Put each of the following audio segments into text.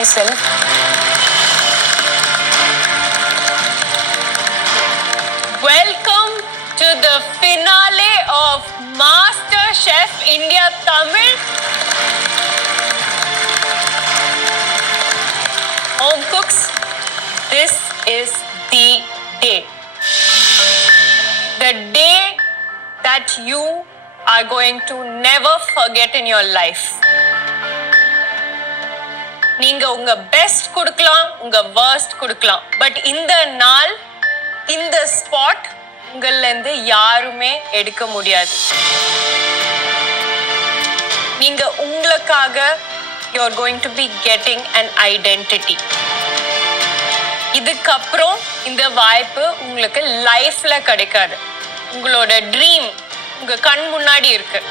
myself. Welcome to the finale of Master Chef India Tamil. Home cooks, this is the day. The day that you are going to never forget in your life. நீங்க உங்க best கொடுக்கலாம், உங்க worst கொடுக்கலாம். But இந்த நாள், இந்த spot உங்கள்ல இருந்து யாருமே எடுக்க முடியாது. நீங்க உங்களுக்காக you are going to be getting an identity. இதுக்கப்புறம் இந்த வாய்ப்பு உங்களுக்கு லைஃப்ல கிடைக்காது. உங்களோட ட்ரீம் உங்க கண் முன்னாடி இருக்கு.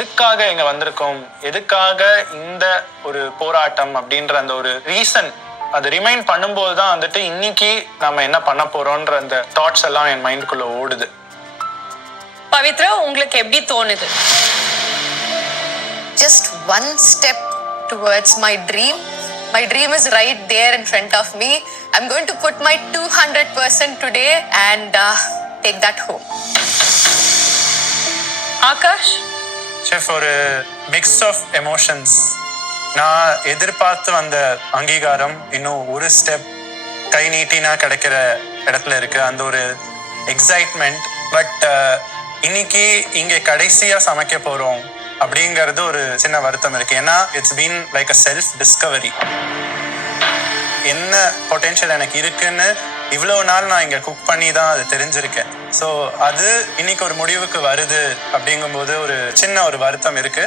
எதுக்காக இங்க வந்திருக்கோம், எதுக்காக இந்த ஒரு போராட்டம் அப்படின்ற அந்த ஒரு ரீசன் அது ரிமைண்ட் பண்ணும்போது தான் வந்துட்டு இன்னைக்கு நம்ம என்ன பண்ண போறோம்ன்ற அந்த தாட்ஸ் எல்லாம் என் மைண்டுக்குள்ள ஓடுது. பவித்ரா, உங்களுக்கு எப்படி தோணுது? Just one step towards my dream. My dream is right there in front of me. I'm going to put my 200% today and take that home. Akash, chef, ஒரு மிக்ஸ் ஆஃப் எமோஷன்ஸ். நான் எதிர்பார்த்து வந்த அங்கீகாரம் இன்னும் ஒரு ஸ்டெப் கை நீட்டினா கிடைக்கிற இடத்துல இருக்கு. அந்த ஒரு எக்ஸைட்மெண்ட். பட் இன்னைக்கு இங்கே கடைசியா சமைக்க போறோம் அப்படிங்கிறது ஒரு சின்ன வருத்தம் இருக்கு. ஏன்னா it's been like a self Discovery. என்ன பொட்டென்ஷியல் எனக்கு இருக்குன்னு இவ்வளோ நாள் நான் இங்கே குக் பண்ணி தான் அது தெரிஞ்சிருக்கேன். ஸோ அது இன்னைக்கு ஒரு முடிவுக்கு வருது அப்படிங்கும்போது ஒரு சின்ன ஒரு வருத்தம் இருக்கு.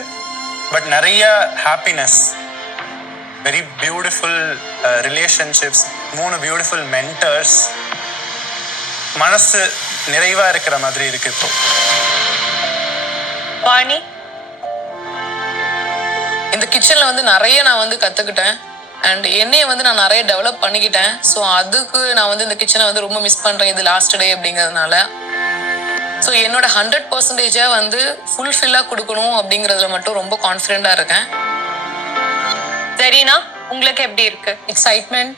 பட் நிறைய happiness, very beautiful relationships, 3 beautiful mentors, மனசு நிறைவா இருக்கிற மாதிரி இருக்கு இப்போ. வாணி, இந்த கிச்சனில் நிறைய நான் கற்றுக்கிட்டேன். அண்ட் என்னையை நான் நிறைய டெவலப் பண்ணிக்கிட்டேன். ஸோ அதுக்கு நான் இந்த கிச்சனை ரொம்ப மிஸ் பண்ணுறேன். இது லாஸ்ட் டே அப்படிங்கிறதுனால. ஸோ என்னோட 100%-ஆக ஃபுல்ஃபில்லாக கொடுக்கணும் அப்படிங்கிறதுல மட்டும் ரொம்ப கான்ஃபிடென்ட்டாக இருக்கேன். சரினா, உங்களுக்கு எப்படி இருக்கு? Excitement,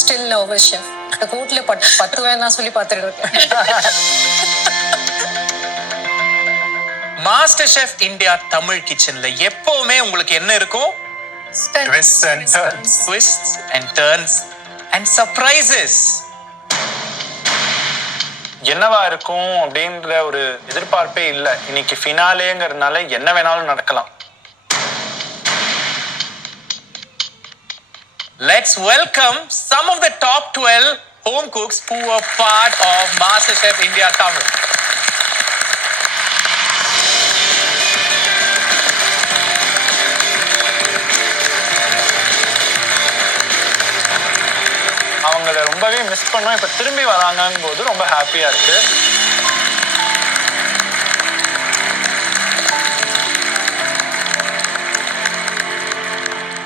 still nervous chef. அந்த கோட்ல 10 வேணா சொல்லி பார்த்துட்டு இருக்கேன். மாஸ்டர் ஷெஃப் இந்தியா தமிழ் கிச்சன்ல எப்பவுமே உங்களுக்கு என்ன இருக்கும்? Twists and turns. Twists and turns and surprises. என்னவா இருக்கும் அப்படின்ற ஒரு எதிர்பார்ப்பே இல்லை. இன்னைக்கு ஃபினாலேங்கிறதுனால என்ன வேணாலும் நடக்கலாம். Let's welcome some of the top 12 home cooks who were part of Master Chef India Tamil. அவங்கள ரொம்பவே மிஸ் பண்ணோம். இப்போ திரும்பி வராங்கும் போது ரொம்ப ஹாப்பியா இருக்கு.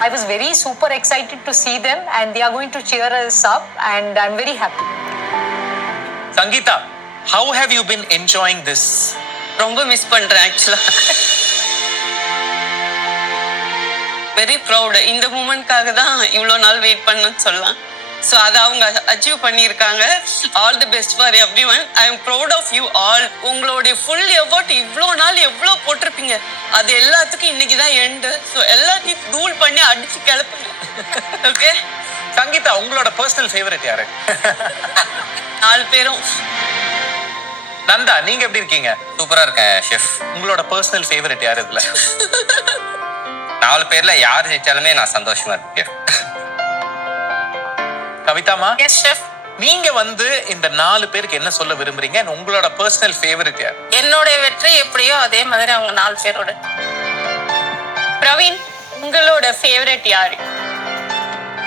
I was very super excited to see them and they are going to cheer us up and I'm very happy. Sangeeta, how have you been enjoying this? ரொம்ப மிஸ் பண்றேன் ஆக்சுவலா. Very proud. இந்த மூமெண்ட்காக தான் இவ்வளோ நாள் வெயிட் பண்ணணும்னு சொல்லலாம். So அதை அவங்க அச்சீவ் பண்ணியிருக்காங்க. All the best for every one. I am proud of you all. உங்களுடைய ஃபுல் எஃபர்ட் இவ்வளோ நாள் எவ்வளோ போட்டிருப்பீங்க, அது எல்லாத்துக்கும் இன்னைக்கு தான் எண்டு. ஸோ எல்லாத்தையும் தூள் பண்ணி அடிச்சு கிளப்புங்க. ஓகே சங்கீதா, உங்களோட பர்சனல் ஃபேவரட் யாரு? 4 பேரும். நந்தா, நீங்க எப்படி இருக்கீங்க? சூப்பரா இருக்கேன் ஷெஃப். உங்களோட பர்சனல் ஃபேவரட் யாரு இதுல? 4 பேர்ல யார் ஜெயிச்சாலுமே நான் சந்தோஷமா இருக்கேன். கவிதாமா, எஸ் ஷெஃப். நீங்க இந்த 4 பேருக்கு என்ன சொல்ல விரும்புறீங்க? உங்களோட பர்சனல் ஃபேவரட் யார்? என்னோட வெற்றி எப்படியோ அதே மாதிரி அவங்க 4 பேரோட. பிரவீன், உங்களோட ஃபேவரட் யாரு?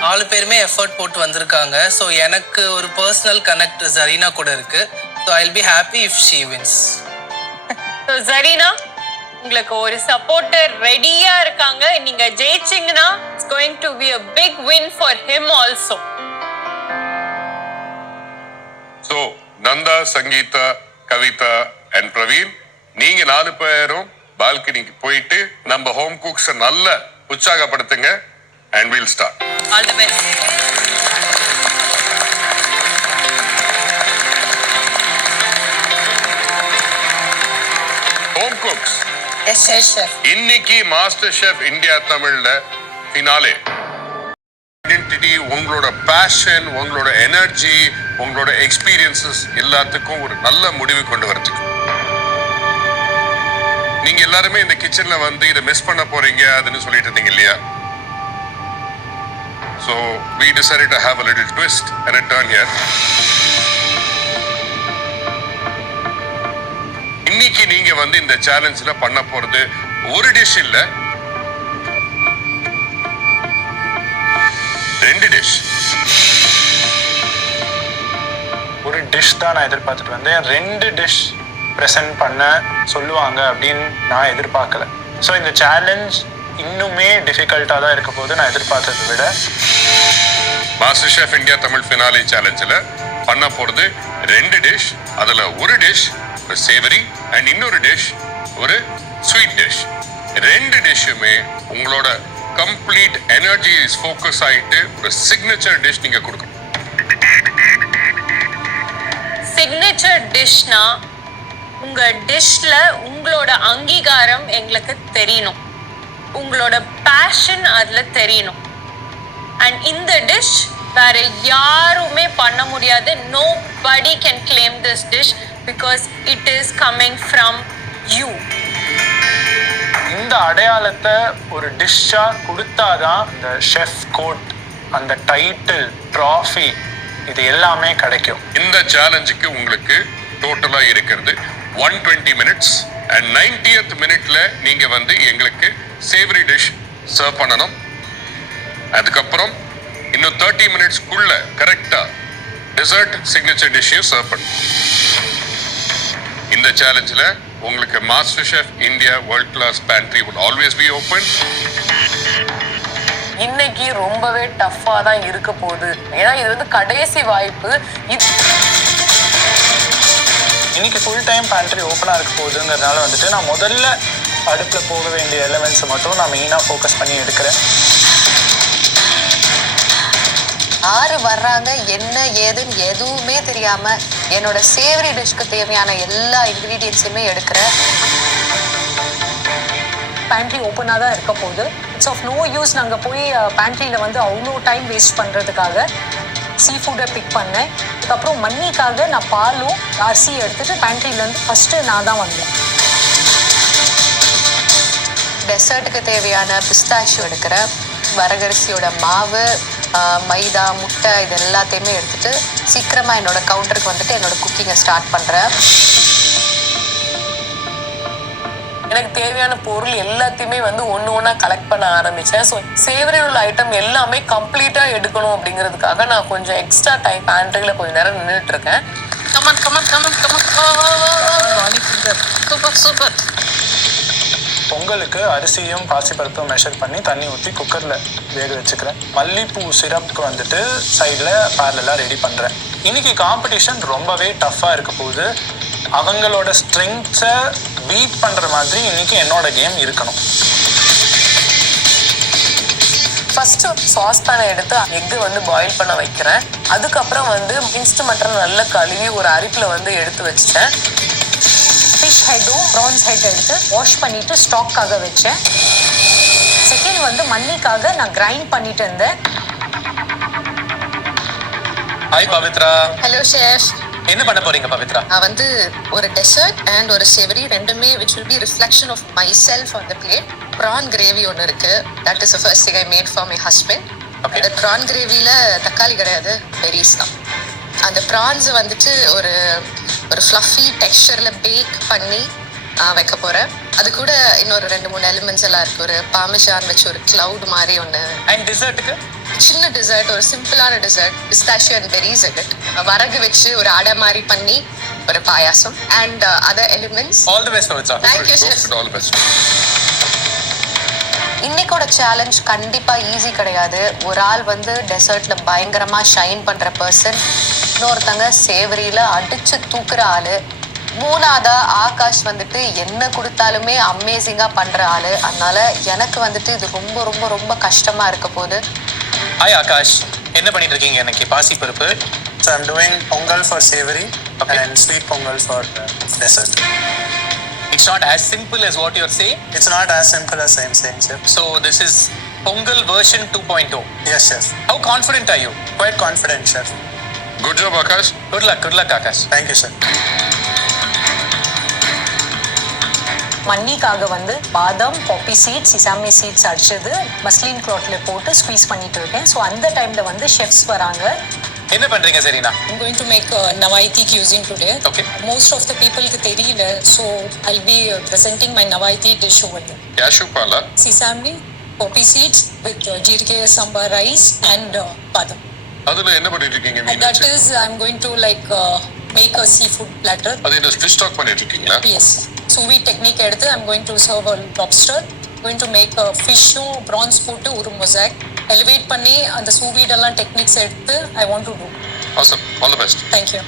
4 பேருமே எஃபர்ட் போட்டு வந்திருக்காங்க. ஸோ எனக்கு ஒரு பர்சனல் கனெக்ட் ஜரீனா கூட இருக்கு. So I will be happy if she wins. So Zarina, உங்களுக்கு ஒரு சப்போர்ட்டர் ரெடியா இருக்காங்க. நீங்க ஜெயிச்சீங்கன்னா it's going to be a big win for him also. So, Nanda, Sangeeta, Kavita and Praveen, நீங்க 4 பேரும் பால்கனிக்கு போயிட்டு நம்ம ஹோம் குக்ஸ் நல்ல உற்சாகப்படுத்துங்க and we'll start. All the best. Home cooks yes chef. இன்னைக்கு மாஸ்டர் ஷெஃப் இந்தியா தமிழ்ல finale. Identity, உங்களோட passion, உங்களோட எனர்ஜி, உங்களோட எக்ஸ்பீரியன்சஸ் எல்லாத்துக்கும் ஒரு நல்ல முடிவு கொண்டு வரதுக்கு நீங்க எல்லாருமே இந்த கிச்சன்ல வந்து இதை மிஸ் பண்ண போறீங்க அதுன்னு சொல்லிட்டு இருந்தீங்க இல்லையா? So we decided to have a little twist and a turn here. இன்னைக்கு நீங்க வந்து இந்த சேலஞ்சில் பண்ண போறது ஒரு டிஷ் இல்ல, 2 டிஷ். ஒரு டிஷ் தான் நான் எதிர்பார்த்துட்டு வந்தேன். 2 டிஷ் ப்ரெசென்ட் பண்ண சொல்லுவாங்க அப்படின்னு நான் எதிர்பார்க்கல. ஸோ இந்த சேலஞ்ச் இன்னுமே டிஃபிகல்ட்டாக தான் இருக்க போது நான் எதிர்பார்த்ததை விட. Master chef India Tamil finale சேலஞ்சில் பண்ண போறது 2 டிஷ். அதுல ஒரு டிஷ் ஒரு சேவரி அண்ட் இன்னொரு டிஷ் ஒரு ஸ்வீட் டிஷ். 2 டிஷ்ஷுமே உங்களோட கம்ப்ளீட் எனர்ஜி ஃபோக்கஸ் ஆயிட்டு ஒரு சிக்னேச்சர் டிஷ் நீங்க கொடுக்கணும். சிக்னேச்சர் டிஷ்னா உங்க டிஷ்ல உங்களோட அங்கீகாரம் எங்களுக்கு தெரியணும், உங்களோட பேஷன் அதுல தெரியணும். அண்ட் இந்த டிஷ் வேற யாருமே பண்ண முடியாது. Nobody can claim this dish because it is coming from you. இந்த அடையாளத்தை ஒரு டிஷ்ஷா கொடுத்தாதான் இந்த ஷெஃப் கோட், அந்த டைட்டில், ட்ராஃபி இது எல்லாமே கிடைக்கும். இந்த சேலஞ்சுக்கு உங்களுக்கு டோட்டலா இருக்கிறது 120 minutes அண்ட் 90th மினிட்ல நீங்க வந்து எங்களுக்கு சேவரி டிஷ் சர்வ் பண்ணணும். அதுக்கப்புறம் இன்னும் 30 மினிட்ஸ்க்குள்ள கரெக்டா டெசர்ட் சிக்னேச்சர் டிஷ்ஷையும் சர்வ் பண்ணணும். இந்த சேலஞ்சில் உங்களுக்கு master chef India world class pantry would always be open. இன்னைக்கு ரொம்பவே டஃப்பாக தான் இருக்க போகுது. ஏன்னா இது வந்து கடைசி வாய்ப்பு. இன்னைக்கு ஃபுல் டைம் பேண்ட்ரி ஓப்பனாக இருக்க போகுதுங்கிறதுனால வந்துட்டு நான் முதல்ல அடுப்பில் போக வேண்டிய எலமெண்ட்ஸை மட்டும் நான் மெயினாக ஃபோக்கஸ் பண்ணி எடுக்கிறேன். யாரு வர்றாங்க என்ன ஏதுன்னு எதுவுமே தெரியாம என்னோட சேவரி டிஷ்க்கு தேவையான எல்லா இன்கிரீடியன்ஸுமே எடுக்கிறேன். பேண்ட்ரி ஓப்பனாக தான் இருக்க போகுது. இட்ஸ் ஆஃப் நோ யூஸ் நாங்கள் போய் பேண்ட்ரியில் வந்து அவ்வளோ டைம் வேஸ்ட் பண்ணுறதுக்காக சீ ஃபுட்டை பிக் பண்ணேன். அதுக்கப்புறம் மண்ணிக்காக நான் பாலும் அரிசியும் எடுத்துகிட்டு பேண்ட்ரியிலேருந்து ஃபஸ்ட்டு நான் தான் வந்தேன். டெசர்ட்டுக்கு தேவையான பிஸ்தாஷியோ எடுக்கிறேன். வரகரிசியோட மாவு, மைதா, முட்டை இது எல்லாத்தையுமே எடுத்துட்டு சீக்கிரமாக என்னோட கவுண்டருக்கு வந்துட்டு என்னோட குக்கிங்கை ஸ்டார்ட் பண்ணுறேன். எனக்கு தேவையான பொருள் எல்லாத்தையுமே வந்து ஒன்று கலெக்ட் பண்ண ஆரம்பித்தேன். ஸோ சேவரியில் உள்ள ஐட்டம் எல்லாமே கம்ப்ளீட்டாக எடுக்கணும் அப்படிங்கிறதுக்காக நான் கொஞ்சம் எக்ஸ்ட்ரா டைம் பேண்ட்ரியில் கொஞ்சம் நேரம் நின்றுட்டு இருக்கேன். சூப்பர். பொங்கலுக்கு அரிசியும் பாசிப்பருப்பும் மெஷர் பண்ணி தண்ணி ஊற்றி குக்கரில் வேக வச்சுக்கிறேன். மல்லிப்பூ சிரப்புக்கு வந்துட்டு சைடில் பேரலாக ரெடி பண்ணுறேன். இன்னைக்கு காம்படிஷன் ரொம்பவே டஃப்பாக இருக்க போகுது. அவங்களோட ஸ்ட்ரெங்க்ஸை பீட் பண்ணுற மாதிரி இன்னைக்கு என்னோட கேம் இருக்கணும். ஃபர்ஸ்ட் சாஸ் பேனை எடுத்து எக்கு வந்து பாயில் பண்ண வைக்கிறேன். அதுக்கப்புறம் வந்து இன்ஸ்ட்ருமெண்ட்டை நல்லா கழுவி ஒரு அரிப்பில் வந்து எடுத்து வச்சுட்டேன். ஃபிஷ் ஹெட்டும் ப்ரான்ஸ் ஹெட் எடுத்து வாஷ் பண்ணிவிட்டு ஸ்டாக்காக வச்சேன். செகண்ட் வந்து மண்ணிக்காக நான் கிரைண்ட் பண்ணிட்டு இருந்தேன். ஹாய் பவித்ரா. Hello chef. என்ன பண்ண போறீங்க பவித்ரா? நான் வந்து ஒரு டெசர்ட் அண்ட் ஒரு சேவரி ரெண்டுமே which will be reflection of myself on the plate. Prawn gravy ஒன்று இருக்கு. that is the first thing I made for my husband. அந்த ப்ரான் கிரேவியில் தக்காளி கிடையாது, பெரிஸ் தான். அந்த ப்ரான்ஸை வந்துட்டு ஒரு ஃப்ளஃபி டெக்ஸ்சரில் பேக் பண்ணி வைக்க போகிறேன். அது கூட இன்னொரு 2-3 எலிமெண்ட்ஸ் எல்லாம் இருக்குது. ஒரு பார்மெசான் வச்சு ஒரு கிளவுட் மாதிரி ஒன்று. அண்ட் டிசர்ட்டுக்கு சின்ன டெசர்ட், ஒரு சிம்பிளான டெசர்ட், பிஸ்தாஷியோ அண்ட் பெரிஸ் இட். வரகு வச்சு ஒரு அடை மாதிரி பண்ணி ஒரு payasam and other elements. All the best Pavithra. Thank you chef. All the best. இன்னைக்கோட சேலஞ்ச் கண்டிப்பாக ஈஸி கிடையாது. ஒரு ஆள் வந்து டெசர்ட்டில் பயங்கரமாக ஷைன் பண்ணுற பர்சன், இன்னொருத்தங்க சேவரியில் அடித்து தூக்குற ஆள், மூணாவதா ஆகாஷ் வந்துட்டு என்ன கொடுத்தாலுமே அமேசிங்கா பண்ற ஆளு. அதனால எனக்கு வந்துட்டு இது ரொம்ப ரொம்ப ரொம்ப கஷ்டமா இருக்க போகுது. ஹாய் ஆகாஷ், என்ன பண்ணிட்டு இருக்கீங்க இன்னைக்கு? பாசி பருப்பு. So I'm doing pongal for savory and sweet pongal for dessert. It's not as simple as what you're saying. It's not as simple as I'm saying, chef. So this is Pongal version 2.0. Yes, chef. How confident are you? Quite confident, chef. Good job, Akash. Good luck, Akash. Thank you, sir. மன்னிக்காக வந்து பாதாம், பாப்பி seeds, சிசாமி seeds அடிச்சது muslin கிளாத்ல போட்டு squeeze பண்ணிட்டு இருக்கேன். So அந்த டைம்ல வந்து chefs வராங்க. என்ன பண்றீங்க Serena? I'm going to make Navaiti cuisine today. Okay. Most of the people க்கு தெரியல. So I'll be presenting my Navaiti dish over here. Cashew pala. Sesame, poppy seeds with jeerike sambar rice and badam. அதுல என்ன பண்ணிட்டு இருக்கீங்க? And that is I'm going to like make a seafood platter. அது என்ன ஸ்பிஷ் stock பண்ணிட்டு இருக்கீங்களா? Yes. Sous vide technique எடுத்து I'm going to serve a lobster. Going to make a fish prawns போட்டு ஒரு mosaic. Elevate பண்ணி அந்த sous vide எல்லாம் techniques எடுத்து I want to do. Awesome. All the best. Thank you.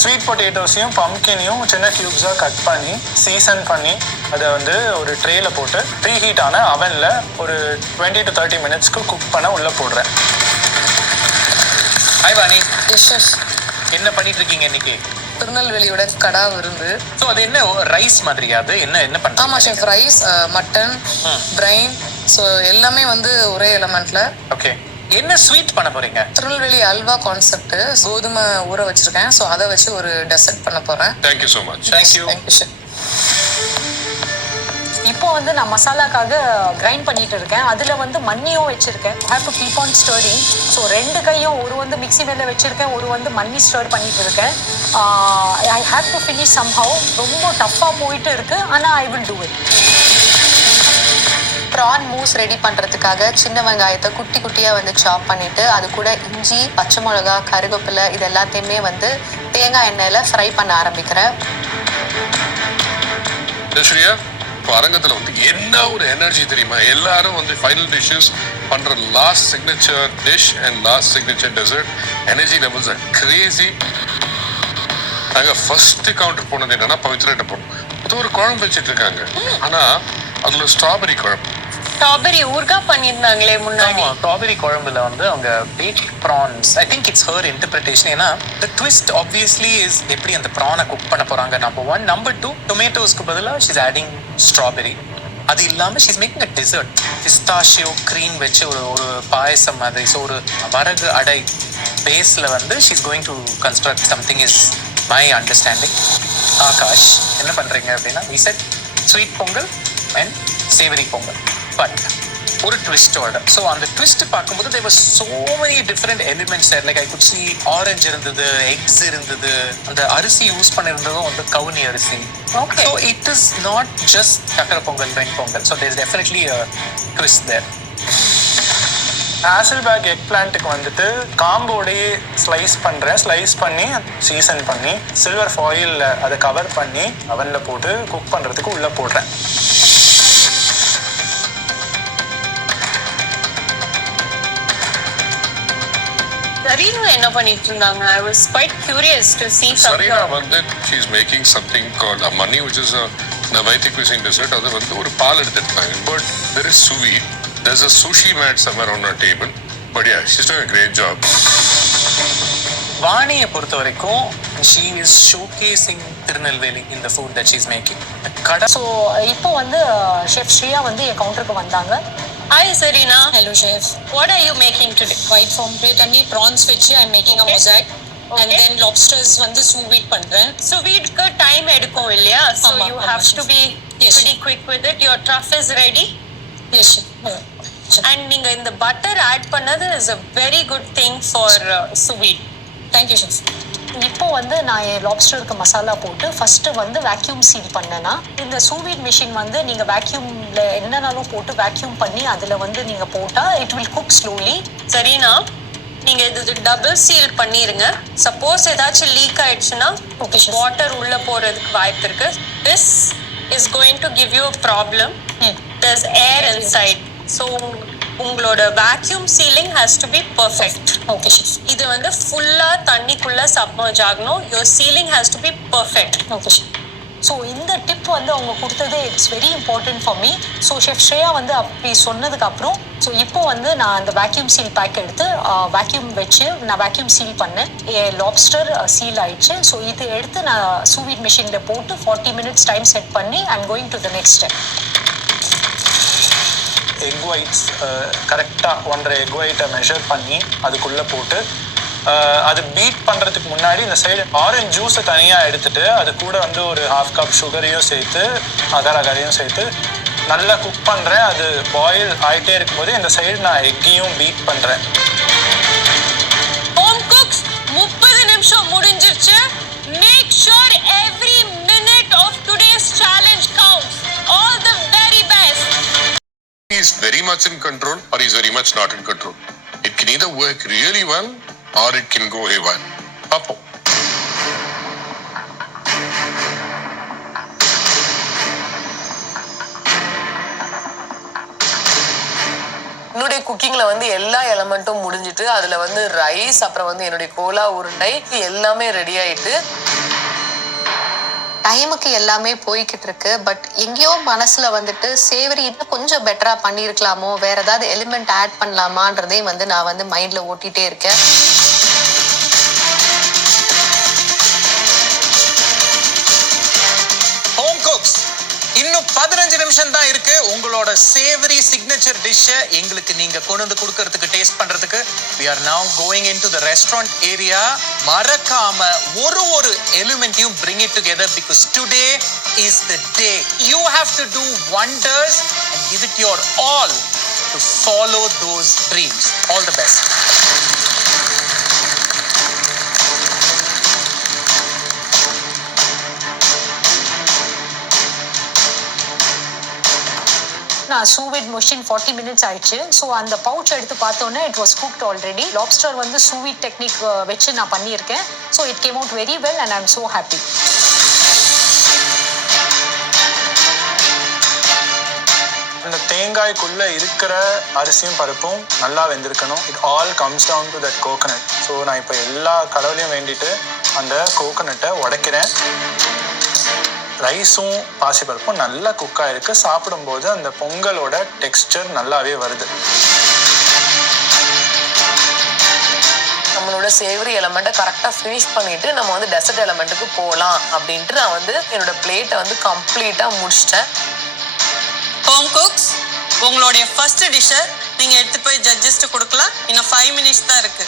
Sweet பொட்டேட்டோஸையும் பம்கினையும் சின்ன கியூப்ஸாக கட் பண்ணி சீசன் பண்ணி அதை வந்து ஒரு ட்ரேல போட்டு ப்ரீ ஹீட்டான அவனில் ஒரு 20 to 30 மினிட்ஸ்க்கு குக் பண்ண உள்ளே போடுறேன். ஹாய் வாணி, டிஷ்ஷஸ் என்ன பண்ணிட்டு இருக்கீங்க இன்னைக்கு? திருநெல்வேலியோட கடா விருந்து. ஸோ அது என்ன ரைஸ் மாதிரியா? அது என்ன பண்றீங்க? ஆமாம் chef, rice, mutton, brain, so எல்லாமே வந்து ஒரே எலமெண்ட்ல. ஓகே, என்ன ஸ்வீட் பண்ண போறீங்க? திருநெல்வேலி அல்வா கான்செப்ட். கோதுமை ஊற வச்சிருக்கேன். ஸோ அதை வச்சு ஒரு டெசர்ட் பண்ண போறேன். Thank you so much. Thank you. Thank you chef. இப்போ வந்து நான் மசாலாக்காக கிரைண்ட் பண்ணிட்டு இருக்கேன். அதுல வந்து மண்ணியும் வச்சிருக்கேன். I have to keep on stirring. So ரெண்டு கையும் ஒரு வந்து மிக்ஸி மேல வச்சிருக்கேன், ஒரு வந்து மண்ணி ஸ்டர் பண்ணிட்டு இருக்கேன். I have to finish somehow. ரொம்ப டஃப்பா போயிட்டு இருக்கு, ஆனா I will do it. Prawn mousse ready பண்ணுறதுக்காக சின்ன வெங்காயத்தை குட்டி குட்டியாக வந்து சாப் பண்ணிவிட்டு அது கூட இஞ்சி, பச்சை மிளகா, கருவேப்பிலை இது எல்லாத்தையுமே வந்து தேங்காய் எண்ணெயில் ஃப்ரை பண்ண ஆரம்பிக்கிறேன். ஸ்ரீயா, இப்போ அரங்கத்தில் வந்து என்ன ஒரு எனர்ஜி தெரியுமா? எல்லாரும் வந்து ஃபைனல் டிஷ்ஷஸ் பண்ணுற last signature dish and last signature dessert energy levels are crazy. நாங்கள் ஃபர்ஸ்ட் கவுண்டர் போனது என்னன்னா பவித்ராட்ட போனோம். அது ஒரு குழம்பு வச்சுட்டு இருக்காங்க, ஆனால் அதில் ஸ்ட்ராபெரி குழம்பு. ஸ்ட்ராபெரி ஊறுகாய் பண்ணியிருந்தாங்களே முன்னாடி. ஸ்ட்ராபெரி குழம்புல வந்து அவங்க bake prawns, I think it's her interpretation. ஏன்னா த ட்விஸ்ட் ஆப்வியஸ்லி இஸ் எப்படி அந்த ப்ரானை குக் பண்ண போறாங்க. நம்பர் 1. நம்பர் 2, டொமேட்டோஸ்க்கு பதிலாக ஷீஸ் ஆடிங் ஸ்ட்ராபெரி. அது இல்லாமல் she's making a dessert. Pistachio cream வச்சு ஒரு பாயசம் மாதிரி. ஸோ ஒரு வரகு அடை பேஸில் வந்து she's going to construct something is my understanding. Akash என்ன பண்ணுறீங்க அப்படின்னா, we said sweet pongal and savoury pongal, but ஒரு ட்விஸ்டோட. ஸோ அந்த ட்விஸ்ட் பார்க்கும்போது there were so many different elements there. Like I could see orange இருந்தது, எக்ஸ் இருந்தது, அந்த அரிசி யூஸ் பண்ணியிருந்ததும் வந்து கவுனி அரிசி. Okay. So it is not just சக்கரை பொங்கல், வெண் pongal. So there is definitely a twist there. Hasselback எக் பிளான்ட்டுக்கு வந்துட்டு காம்போடையே ஸ்லைஸ் பண்ணுறேன். ஸ்லைஸ் பண்ணி சீசன் பண்ணி சில்வர் ஃபாயிலில் அதை கவர் பண்ணி அவனில் போட்டு குக் பண்ணுறதுக்கு உள்ளே போடுறேன். சரினா என்ன பண்ணிட்டு இருந்தாங்க? I was quite curious to see Sarina something. வந்து she is making something called Amani, which is a Navaiti cuisine dessert. அது வந்து ஒரு பால் எடுத்துட்டாங்க. But there is sous vide. There's a sushi mat somewhere on our table. But yeah, she's doing a great job. வாணியை பொறுத்த வரைக்கும் she is showcasing Tirunelveli in the food that she is making. கடை. So இப்போ வந்து chef ஸ்ரீயா வந்து என் கவுண்டருக்கு வந்தாங்க. Hi Sarina. Hello chef. What are you making today? White farm bread and prawns வச்சு I'm making a mosaic. And then lobsters வந்து sous vide பண்றேன். So we'd time எடுக்கும் இல்லையா? So ஆமா, you ஆமா, have to chef. be Yes. pretty quick with it. Your truff is ready. Yes chef. And நீங்க இந்த butter add பண்ணது is a very good thing for sous vide. Thank you chef. இப்போ வந்து நான் என் லாப்ஸ்டருக்கு மசாலா போட்டு first வந்து vacuum seal பண்ணேன்னா, இந்த சூவீட் மிஷின் வந்து நீங்கள் வேக்யூமில் என்னன்னாலும் போட்டு வேக்யூம் பண்ணி அதில் வந்து நீங்கள் போட்டால் இட் வில் குக் ஸ்லோலி. சரினா நீங்க இது டபுள் சீல் பண்ணிருங்க. சப்போஸ் ஏதாச்சும் லீக் ஆயிடுச்சுன்னா Okay, chef. வாட்டர் உள்ள போறதுக்கு வாய்ப்பு இருக்கு. This is going to give you a problem. There's air inside. So உங்களோட vacuum ceiling has to be perfect. Okay chef. இது வந்து ஃபுல்லா தண்ணிக்குள்ள சப்மர்ஜ் ஆகணும். Your ceiling has to be perfect. Okay chef. So இந்த டிப் வந்து அவங்க கொடுத்தது it's very important for me. So chef Shreya வந்து அப்படி சொன்னதுக்கப்புறம் ஸோ இப்போ வந்து நான் அந்த வேக்யூம் சீல் பேக் எடுத்து வேக்யூம் வச்சு நான் வேக்யூம் சீல் பண்ணேன். லாப்ஸ்டர் சீல் ஆயிடுச்சு. ஸோ இது எடுத்து நான் சூவீட் மிஷினில் போட்டு 40 minutes டைம் செட் பண்ணி I am going to the next step. Egg whites கரெக்டாக 1.5 எக் ஒயிட்டை மெஷர் பண்ணி அதுக்குள்ளே போட்டு அது பீட் பண்ணுறதுக்கு முன்னாடி இந்த சைடு ஆரஞ்சு ஜூஸை தனியாக எடுத்துட்டு அது கூட வந்து ஒரு 1/2 cup சுகரையும் சேர்த்து அகரையும் சேர்த்து நல்லா குக் பண்ணுறேன். அது பாயில் ஆகிட்டே இருக்கும்போது இந்த சைடு நான் எக்கையும் பீட் பண்ணுறேன். ஹோம் குக்ஸ் 30 நிமிஷம் முடிஞ்சிருச்சு. Make sure every minute of today's challenge counts. All the very best. He is very much in control or he is very much not in control. It can either work really well or it can go haywire. Papo. என்னுடைய குக்கிங்ல வந்து எல்லா எலமெண்ட்டும் முடிஞ்சிட்டு அதுல வந்து rice அப்புறம் வந்து என்னுடைய Cola உருண்டை எல்லாமே ரெடி ஆயிட்டு டைமுக்கு எல்லாமே போய்கிட்டு இருக்கு. பட் எங்கேயோ மனசுல வந்துட்டு சேவரி இன்னும் கொஞ்சம் பெட்டரா பண்ணியிருக்கலாமோ, வேற ஏதாவது எலிமெண்ட் ஆட் பண்ணலாமான்றதே வந்து நான் வந்து மைண்ட்ல ஓட்டிட்டே இருக்கேன். ஹோம் குக்ஸ் இன்னும் 15 நிமிஷம் தான் இருக்கு உங்களோட சேவரி சிக்னேச்சர் டிஷ்ஷை எங்களுக்கு நீங்க கொண்டு வந்து கொடுக்கறதுக்கு டேஸ்ட் பண்றதுக்கு. we are now going into the restaurant area. மறக்காம ஒரு எலிமெண்ட்டையும் bring it together because today is the day. You have to do wonders and give it your all to follow those dreams. All the best. நான் sous vide machine 40 minutes ஆயிடுச்சு. So அந்த pouch எடுத்து பார்த்தோன்னே it was cooked already. Lobster வந்து sous vide technique வச்சு நான் பண்ணியிருக்கேன். So it came out very well and I am so happy. இந்த தேங்காய்க்குள்ளே இருக்கிற அரிசியும் பருப்பும் நல்லா வெந்திருக்கணும். It all comes down to that coconut. So நான் இப்போ எல்லா கடவுளையும் வேண்டிட்டு அந்த கோகனட்டை உடைக்கிறேன். ரைஸும் பாசிப்பருப்பும் நல்லா குக்காக இருக்கு. சாப்பிடும்போது அந்த பொங்கலோட டெக்ஸ்டர் நல்லாவே வருது. நம்மளோட சேவரி எலமெண்ட்டை கரெக்டாக ஃபினிஷ் பண்ணிட்டு நம்ம வந்து டெசர்ட் எலமெண்ட்டுக்கு போகலாம் அப்படின்ட்டு நான் வந்து என்னோட பிளேட்டை வந்து கம்ப்ளீட்டாக முடிச்சிட்டேன். ஹோம் குக்ஸ் உங்களுடைய ஃபர்ஸ்ட் டிஷ்ஷை நீங்க எடுத்து போய் ஜட்ஜஸ்ட்டு கொடுக்கலாம். இன்னும் 5 minutes தான் இருக்கு.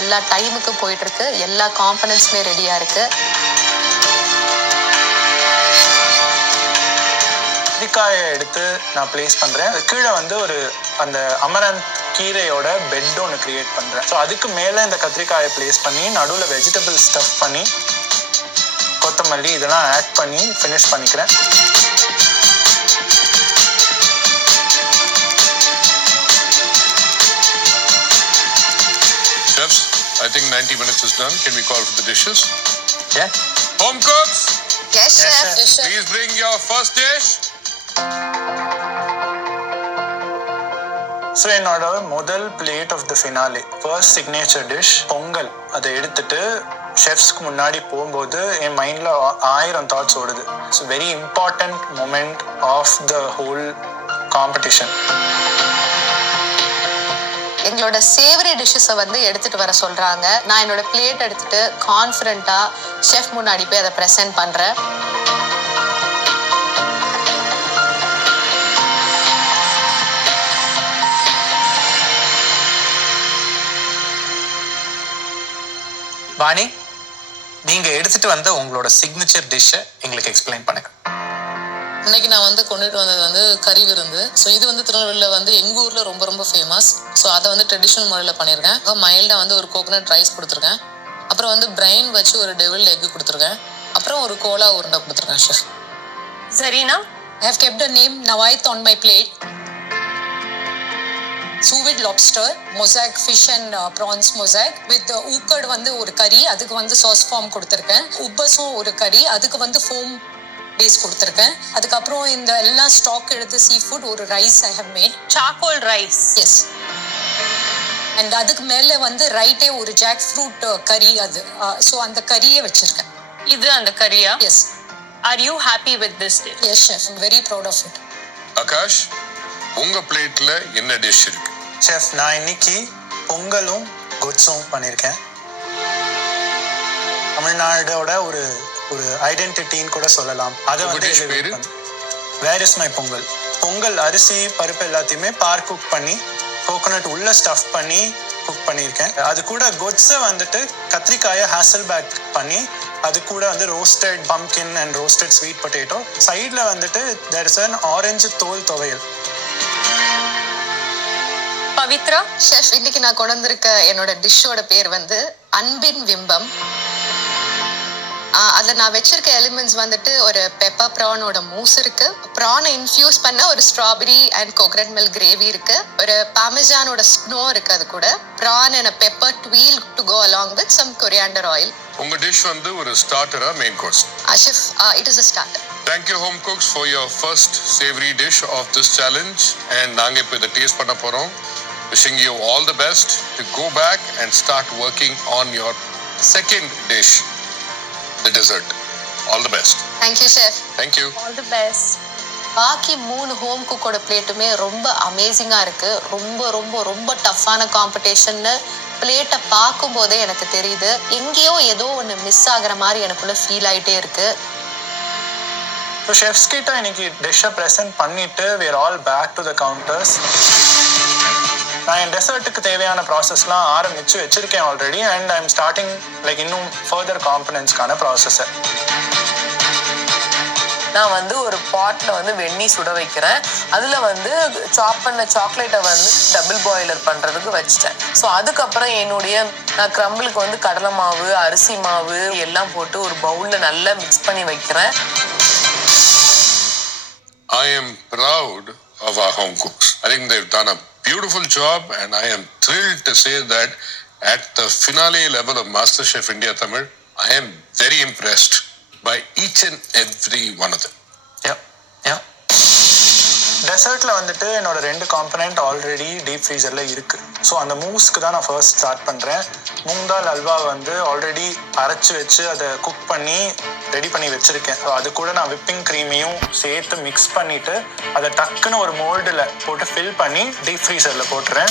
எல்லா டைமுக்கு போயிட்டு இருக்கு. எல்லா காம்பனன்ட்ஸுமே ரெடியா இருக்கு. கத்திரிக்காயை எடுத்து நான் பிளேஸ் பண்ணுறேன். அது கீழே வந்து ஒரு அந்த அமரந்த் கீரையோட பெட் ஒன்று க்ரியேட் பண்ணுறேன். ஸோ அதுக்கு மேலே இந்த கத்திரிக்காயை பிளேஸ் பண்ணி நடுவில் வெஜிடபிள் ஸ்டஃப் பண்ணி கொத்தமல்லி இதெல்லாம் ஆட் பண்ணி ஃபினிஷ் பண்ணிக்கிறேன். Chefs, I think 90 minutes is done. Can we call for the dishes? Yeah. Home cooks, Yes, chef. please bring your first dish. So என்னோட முதல் plate of the finale first signature dish pongal. அதை எடுத்துட்டு ஷெஃப்ஸ்க்கு முன்னாடி போகும்போது என் மைண்டில் 1000 thoughts ஓடுது. It's very important moment of the whole competition. எங்களோட savoury டிஷ்ஷஸை வந்து எடுத்துட்டு வர சொல்றாங்க. நான் என்னோட பிளேட் எடுத்துட்டு கான்ஃபிடென்ட்டா ஷெஃப் முன்னாடி போய் அதை ப்ரெசென்ட் பண்றேன். வாணி, நீங்க எடுத்துட்டு வந்த உங்களோட சிக்னேச்சர் டிஷ்ஷை எங்களுக்கு எக்ஸ்பிளைன் பண்ணுங்க. இன்னைக்கு நான் வந்து கொண்டுட்டு வந்தது வந்து கறி விருந்து. ஸோ இது வந்து திருநெல்வேலியில் வந்து எங்கள் ஊரில் ரொம்ப ரொம்ப ஃபேமஸ். ஸோ அதை வந்து ட்ரெடிஷ்னல் முறையில் பண்ணியிருக்கேன். மைல்டாக வந்து ஒரு கோகனட் ரைஸ் கொடுத்துருக்கேன். அப்புறம் வந்து பிரைன் வச்சு ஒரு டெவில் எக்கு கொடுத்துருக்கேன். அப்புறம் ஒரு கோலா உருண்டை கொடுத்துருக்கேன் chef. Zarina, I have kept the name Nawait on my plate. Sous vide lobster mosaic fish and prawns mosaic with ஊக்கட் வந்து ஒரு கறி, அதுக்கு வந்து சாஸ் ஃபார்ம் கொடுத்துருக்கேன். உப்பஸும் ஒரு கறி, அதுக்கு வந்து ஃபோம் பேஸ் கொடுத்துருக்கேன். அதுக்கப்புறம் இந்த எல்லாம் ஸ்டாக் எடுத்து சீ ஃபுட் ஒரு rice I have made. Charcoal rice. Yes. And அதுக்கு மேலே வந்து ரைட்டே ஒரு ஜாக் ஃப்ரூட் கறி, அது ஸோ அந்த கறியே வச்சிருக்கேன். இது அந்த கறியா? Yes. Are you happy with this dish? Yes chef, I'm very proud of it. Akash, உங்க பிளேட்ல என்ன டிஷ் இருக்கு? செஃப், நான் இன்னைக்கு பொங்கலும் குட்ஸும் பண்ணியிருக்கேன். தமிழ்நாடோட ஒரு ஒரு ஐடென்டிட்டின்னு கூட சொல்லலாம். அதை வந்து where is my pongal. Pongal அரிசி பருப்பு எல்லாத்தையுமே பார் குக் பண்ணி கோகோனட் உள்ள ஸ்டஃப் பண்ணி குக் பண்ணியிருக்கேன். அது கூட கொட்ஸை வந்துட்டு கத்திரிக்காயை ஹேசல் பேக் பண்ணி அது கூட வந்து roasted pumpkin and roasted sweet potato, சைடில் வந்துட்டு தேர் இஸ் அன் ஆரஞ்சு தோல் துவையல். பவித்ரா? ஷெஃப், இன்னைக்கு நான் கொண்டு வந்திருக்க என்னோட டிஷ்ஷோட பேர் வந்து அன்பின் விம்பம். அதில் நான் வச்சிருக்க எலிமெண்ட்ஸ் வந்துட்டு ஒரு பெப்பர் ப்ரானோட மூஸ் இருக்கு, ப்ரானை இன்ஃபியூஸ் பண்ண ஒரு strawberry and coconut milk gravy இருக்கு, ஒரு பார்மெசானோட ஸ்னோ இருக்கு, அது கூட prawn and pepper tuile to go along with some coriander oil. உங்க டிஷ் வந்து ஒரு ஸ்டார்டரா main course? Chef, it is a starter. Thank you home cooks for your first savory dish of this challenge, and நாங்க இப்போ இதை taste பண்ண போறோம். Wishing you all the best to go back and start working on your second dish, the dessert. All the best. Thank you, chef. Thank you. All the best. பாக்கி 3 home குக்கோட பிளேட்டுமே ரொம்ப அமேசிங்காக இருக்கு. ரொம்ப ரொம்ப ரொம்ப டஃப்பான காம்படிஷன்னு பிளேட்டை பார்க்கும் போதே எனக்கு தெரியுது. எங்கேயோ ஏதோ ஒன்று மிஸ் ஆகிற மாதிரி எனக்குள்ள ஃபீல் ஆகிட்டே இருக்கு. ஸோ ஷெஃப்ஸ் கிட்ட இன்னைக்கு டிஷ்ஷை ப்ரெசென்ட் பண்ணிட்டு we are all back to the counters. நான் என் டெசர்ட்டுக்கு தேவையான ப்ராசஸ்லாம் ஆரம்பிச்சு வச்சிருக்கேன் already, and I M starting like இன்னும் ஃபர்தர் காம்பனன்ட்ஸ்க்கான ப்ராசஸை. நான் வந்து ஒரு பாட்டில் வந்து வெந்நீர் சுட வைக்கிறேன். அதில் வந்து சாப் பண்ண சாக்லேட்டை வந்து டபுள் பாய்லர் பண்ணுறதுக்கு வச்சுட்டேன். ஸோ அதுக்கப்புறம் நான் க்ரம்பிளுக்கு வந்து கடலை மாவு, அரிசி மாவு எல்லாம் போட்டு ஒரு பவுலில் நல்லா மிக்ஸ் பண்ணி வைக்கிறேன். I am proud of our home cooks. I think they've done a beautiful job, and I am thrilled to say that at the finale level of MasterChef India Tamil, I am very impressed by each and every one of them. டெசர்ட்டில் வந்துட்டு என்னோட 2 component already deep ஃப்ரீசரில் இருக்குது. So அந்த மூஸ்க்கு தான் நான் first start பண்ணுறேன். மூங் தால் அல்வா வந்து already அரைச்சி வச்சு அதை குக் பண்ணி ரெடி பண்ணி வச்சுருக்கேன். ஸோ அது கூட நான் விப்பிங் க்ரீமையும் சேர்த்து மிக்ஸ் பண்ணிவிட்டு அதை டக்குன்னு ஒரு மோல்டில் போட்டு ஃபில் பண்ணி டீப் ஃப்ரீசரில் போட்டுறேன்.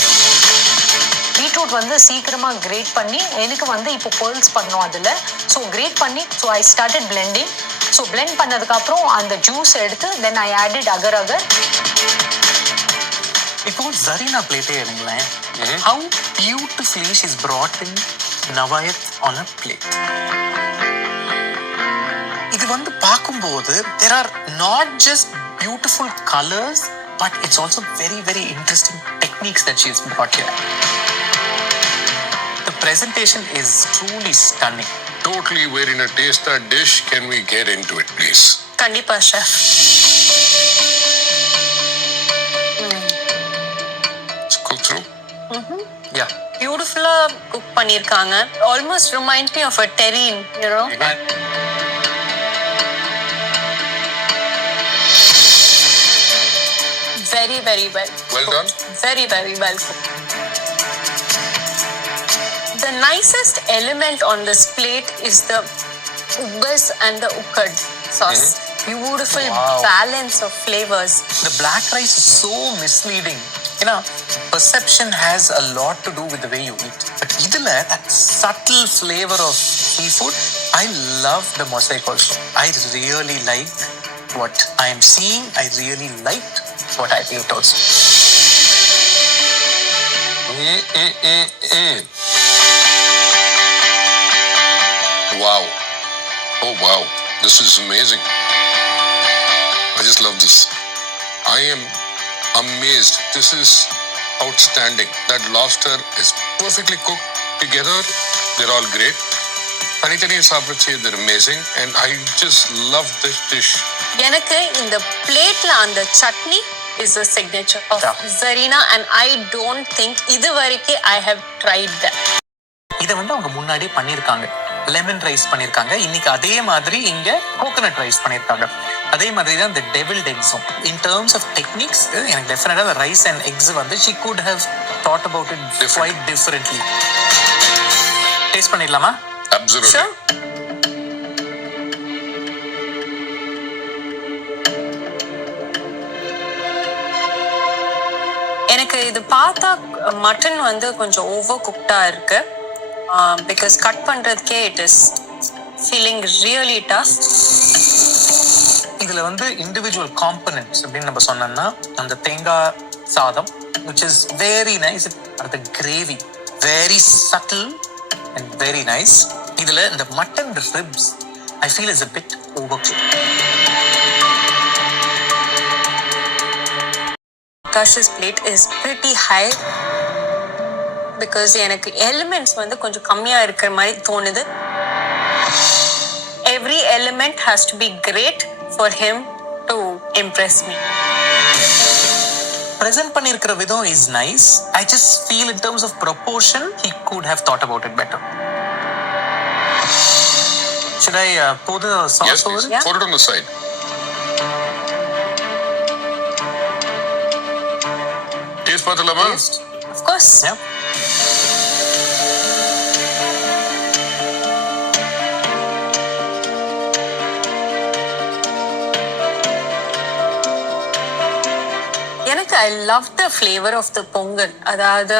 பீட்ரூட் வந்து சீக்கிரமாக கிரேட் பண்ணி எனக்கு வந்து இப்போ பேர்ல்ஸ் பண்ணோம் அதில். ஸோ கிரேட் பண்ணி so I started blending. So blend பண்ணதுக்கப்புறம் அந்த ஜூஸ் எடுத்து தென் ஐ ஆடட் அகர் அகர். இப்போ ஜரீனா பிளேட்டே எடுங்களேன். How beautifully she is brought in Nawayath on a plate. இது வந்து பார்க்கும்போது there are not just beautiful colors, but it's also very very interesting techniques that she has brought here. The presentation is truly stunning. Totally, we're in a taste that dish. Can we get into it, please? கண்டிப்பா chef. Let's cook through. Yeah. பியூட்டிஃபுல்லா cook பண்ணிருக்காங்க. Almost reminds me of a terrine, you know. Very very well. Well done. Very very well cooked. The nicest element on this plate is the ubbas and the ukkad sauce. Beautiful balance of flavors. The black rice is so misleading. You know, perception has a lot to do with the way you eat. But idhula, that subtle flavor of seafood, I love the mosaic also. I really like what I am seeing. I really liked what I ate also. Wow. Oh wow. This is amazing. I just love this. I am amazed. This is outstanding. That lobster is perfectly cooked together. They're all great. Tani saappache, they're amazing. And I just love this dish. எனக்கு இந்த பிளேட்ல அந்த chutney is a signature of Zarina, and I don't think iduvarike I have tried that. இதை வந்து அவங்க முன்னாடியே பண்ணியிருக்காங்க. Lemon rice பண்ணியிருக்காங்க. இன்னைக்கு அதே மாதிரி இங்க கோகனட் ரைஸ் பண்ணியிருக்காங்க. அதே மாதிரி தான் இந்த டெவில்ட் எக்ஸும். இன் டேர்ம்ஸ் ஆஃப் டெக்னிக்ஸ் எனக்கு டெஃபினட்டாக ரைஸ் அண்ட் எக்ஸ் வந்து she could have thought about it quite differently. Taste பண்ணிடலாமா? Absolutely. Sure. எனக்கு இது பார்த்தா மட்டன் வந்து கொஞ்சம் ஓவர் குக்டா இருக்கு. பிகாஸ் கட் பண்றதுக்கே it is feeling really tough. இதுல வந்து இண்டிவிஜுவல் காம்பனன்ட்ஸ் அப்படின்னு நம்ம சொன்னோம்னா அந்த தேங்காய் சாதம் which is very nice, the gravy very subtle and very nice. இதுல இந்த mutton ribs I feel is a bit overcooked. Akash's plate is pretty high because எனக்கு elements வந்து கொஞ்சம் கம்மியா இருக்கிற மாதிரி தோணுது. Every element has to be great for him to impress me. Present பண்ணிருக்கிற விதம் is nice. I just feel in terms of proportion he could have thought about it better. Should I pour the sauce Yes, over please. it? Yeah. Pour it on the side. Taste பார்த்தலாமா? Of course. Yeah. எனக்கு I love the flavor of the pongal. அதாவது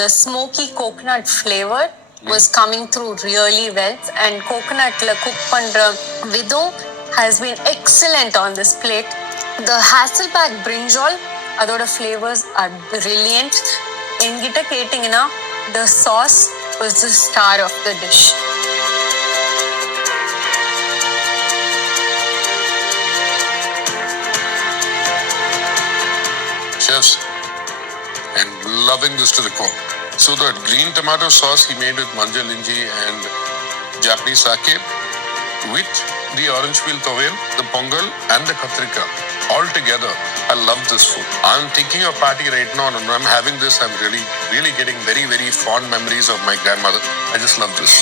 the smoky coconut flavor was coming through really well, and coconutல cook பண்ற விதம் has been excellent on this plate. The Hasselback brinjal, அதோட flavors are brilliant. என்கிட்ட கேட்டிங்கன்னா the sauce was the star of the dish. Chefs, and loving this to the core. So the green tomato sauce he made with manjal inji and Japanese sake with the orange peel towel, the pongal and the katrika all together. I love this food. I'm thinking of party right now, and when I'm having this, I'm really getting very, very fond memories of my grandmother. I just love this.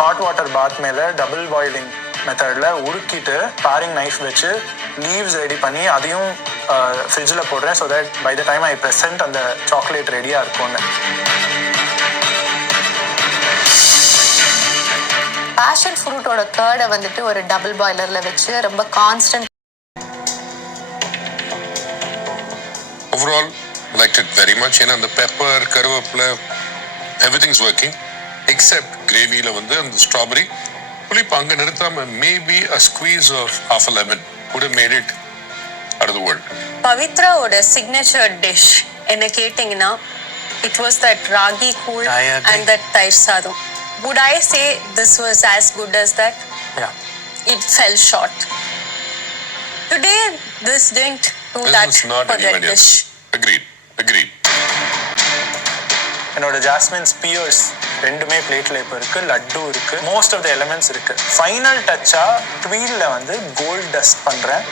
Hot water bath மேலே double boiling மெத்தடில் உருக்கிட்டு paring knife வச்சு leaves ready பண்ணி அதையும் ஃப்ரிட்ஜில் போடுறேன். So that by the time I present அந்த chocolate ரெடியாக இருக்கும்னு. பேஷன் ஃப்ரூட்டோட கேர்டை வந்துட்டு ஒரு டபுள் பாய்லரில் வச்சு ரொம்ப constant. Overall, liked it very much. And the pepper, karvapla, everything's working. Except gravy la vandu and the strawberry pulip anga niruthama maybe a squeeze of half a lemon would have made it out of the world. Pavitra oda signature dish என்ன கேட்டிங்கன்னா it was that ragi kool I agree. and that tayir sadam. Would I say this was as good as that? Yeah. It fell short. Today this didn't do This that was not for that anywhere near. dish. Agreed. என்னோட jasmine Spears ரெண்டுமே பிளேட்டில் இப்போ இருக்குது. லட்டு இருக்குது. Most of the elements இருக்குது. Final டச்சாக ட்வீலில் வந்து gold dust பண்ணுறேன்.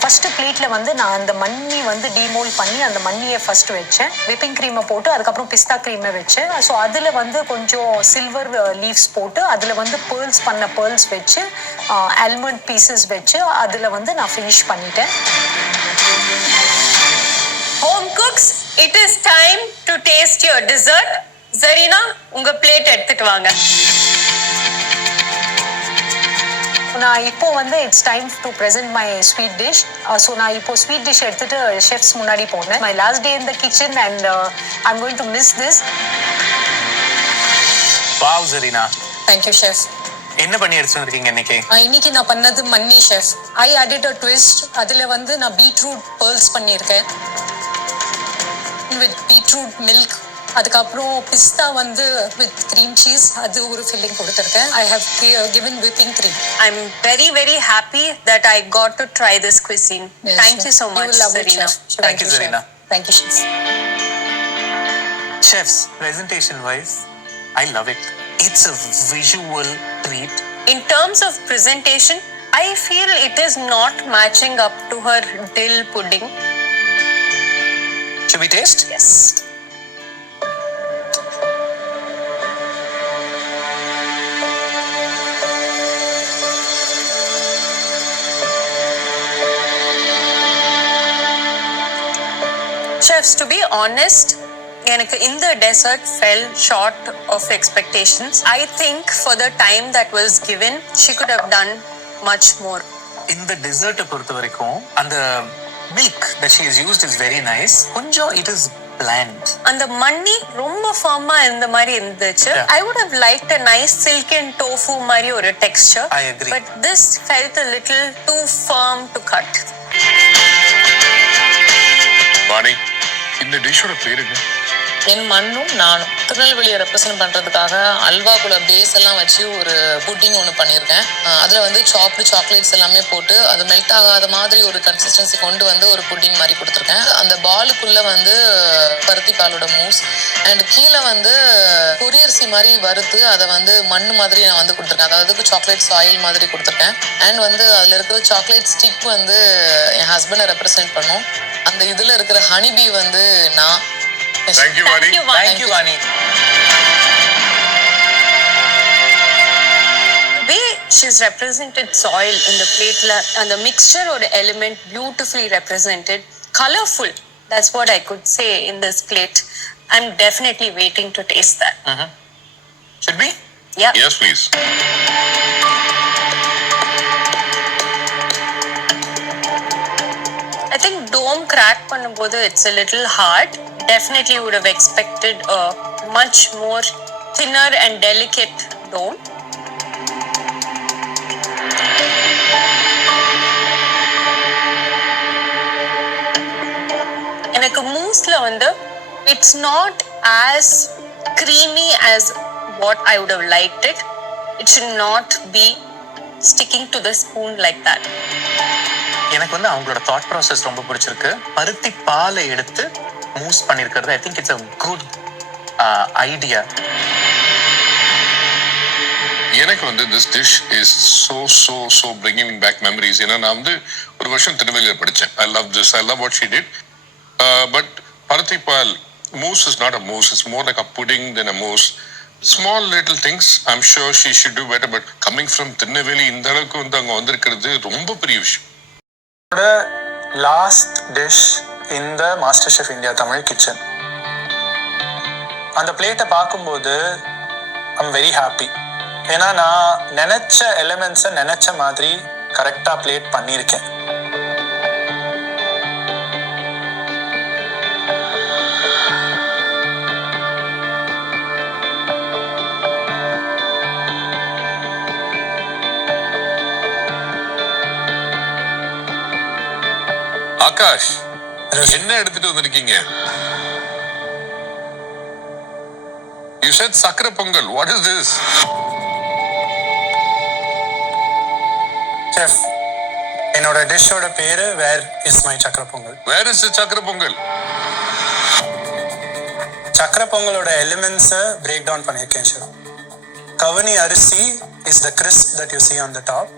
First பிளேட்ல வந்து நான் அந்த மண்ணி வந்து டீமோல்ட் பண்ணி அந்த மண்ணியை ஃபர்ஸ்ட் வச்சேன். விப்பிங் க்ரீமை போட்டு அதுக்கப்புறம் பிஸ்தா க்ரீமை வச்சேன். ஸோ அதில் வந்து கொஞ்சம் சில்வர் லீவ்ஸ் போட்டு அதில் வந்து பேர்ல்ஸ் வச்சு ஆல்மண்ட் பீசஸ் வச்சு அதில் வந்து நான் ஃபினிஷ் பண்ணிட்டேன். Home cooks, it is time to taste your dessert. Zarina, உங்க பிளேட் எடுத்துட்டு வாங்க. நான் இப்போ வந்து it's time to present my sweet dish. So நான் இப்போ ஸ்வீட் டிஷ் எடுத்துட்டு ஷெஃப்ஸ் முன்னாடி போனேன். My last day in the kitchen and I am going to miss this. Wow Zarina, thank you chef. என்ன பண்ணி எடுத்து வந்திருக்கீங்க இன்னைக்கு? இன்னைக்கு நான் பண்ணது மன்னி chef. I added a twist. அதில் வந்து நான் பீட்ரூட் பேர்ல்ஸ் பண்ணியிருக்கேன் வித் பீட்ரூட் மில்க். அதுக்கப்புறம் பிஸ்தா வந்து வித் க்ரீம் சீஸ் அது ஒரு ஃபில்லிங் கொடுத்துருக்கேன். I have given whipping cream. I'm very, very happy that I got to try this cuisine. Yes, Thank chef. you so much, You will love it, Zarina. chef. Thank you, chef. Zarina. Thank you, chef. Chefs, presentation wise, I love it. It's a visual treat. In terms of presentation, I feel it is not matching up to her dill pudding. Should we taste? Yes. Chefs, to be honest, எனக்கு இந்த dessert fell short of expectations. I think for the time that was given, she could have done much more. இந்த dessert பொறுத்த வரைக்கும் அந்த milk that she has used is very nice. கொஞ்சம் it is bland. அந்த மண்ணி ரொம்ப pharma இந்த மாதிரி இருந்துச்சு. Yeah. I would have liked a nice silken tofu மாதிரி ஒரு texture. I agree. But this felt a little too firm to cut. Vani, இந்த டிஷ்ஷோட பேர் என்ன? என் மண்ணும் நானும் திருநெல்வேலியை ரெப்ரசென்ட் பண்ணுறதுக்காக அல்வாக்குள்ள பேஸ் எல்லாம் வச்சு ஒரு புட்டிங் ஒன்று பண்ணியிருக்கேன். அதில் வந்து சாப்டு சாக்லேட்ஸ் எல்லாமே போட்டு அது மெல்ட் ஆகாத மாதிரி ஒரு கன்சிஸ்டன்சி கொண்டு வந்து ஒரு புட்டிங் மாதிரி கொடுத்துருக்கேன். அந்த பாலுக்குள்ளே வந்து பருத்தி பாலோட மூஸ் அண்ட் கீழே வந்து பொரியரிசி மாதிரி வறுத்து அதை வந்து மண் மாதிரி நான் வந்து கொடுத்துருக்கேன். அதாவது சாக்லேட் சாயில் மாதிரி கொடுத்துருக்கேன். அண்ட் வந்து அதில் இருக்கிற சாக்லேட் ஸ்டிக் வந்து என் ஹஸ்பண்டை ரெப்ரசென்ட் பண்ணும். அந்த இதில் இருக்கிற ஹனிபி வந்து நான். Thank you, Vani. Thank you, Vani. The way she's represented soil in the plate and the mixture or the element beautifully represented, colorful. That's what I could say in this plate. I'm definitely waiting to taste that. Should we? Yeah. Yes, please. I think dome crack பண்ணும்போது it's a little hard. Definitely would have expected a much more thinner and delicate dome. எனக்கு மூஸ்ல வந்து it's not as creamy as what I would have liked it. It should not be sticking to the spoon like that. எனக்கு வந்து அவங்களோட thought process ரொம்ப பிடிச்சிருக்கு. பருத்தி பாலை எடுத்து மூஸ் பண்ணியிருக்கிறது ஐ think it's a good idea. எனக்கு வந்து this dish is so bringing back memories. ஏன்னா நான் வந்து ஒரு வருஷம் திருநெல்வேலியில் படித்தேன். I love this. I love what she did. But பருத்தி பால் mousse is not a mousse. It's more like a pudding than a mousse. Small little things. I'm sure she should do better. But coming from Tirunelveli இந்த அளவுக்கு வந்து அங்கே வந்திருக்கிறது ரொம்ப பெரிய விஷயம். Last dish இந்த master chef India Tamil kitchen. அந்த பிளேட்டை பார்க்கும்போது ஐம் வெரி ஹாப்பி. ஏன்னா நான் நினச்ச எலிமெண்ட்ஸை நினச்ச மாதிரி கரெக்டாக பிளேட் பண்ணியிருக்கேன். ஆகாஷ், என்ன எடுத்துட்டு வந்திருக்கீங்க? You said சக்கரை Pongal. What is this? Chef, என்னோட டிஷ்ஷோட பேரு வேர் இஸ் மை சக்கரை பொங்கல். Where is the சக்கரை பொங்கல்? சக்கரை பொங்கலோட எலிமெண்ட்ஸை பிரேக் டவுன் பண்ணியிருக்கேன் செஃப். கவனி அரிசி is the crisp that you see on the top.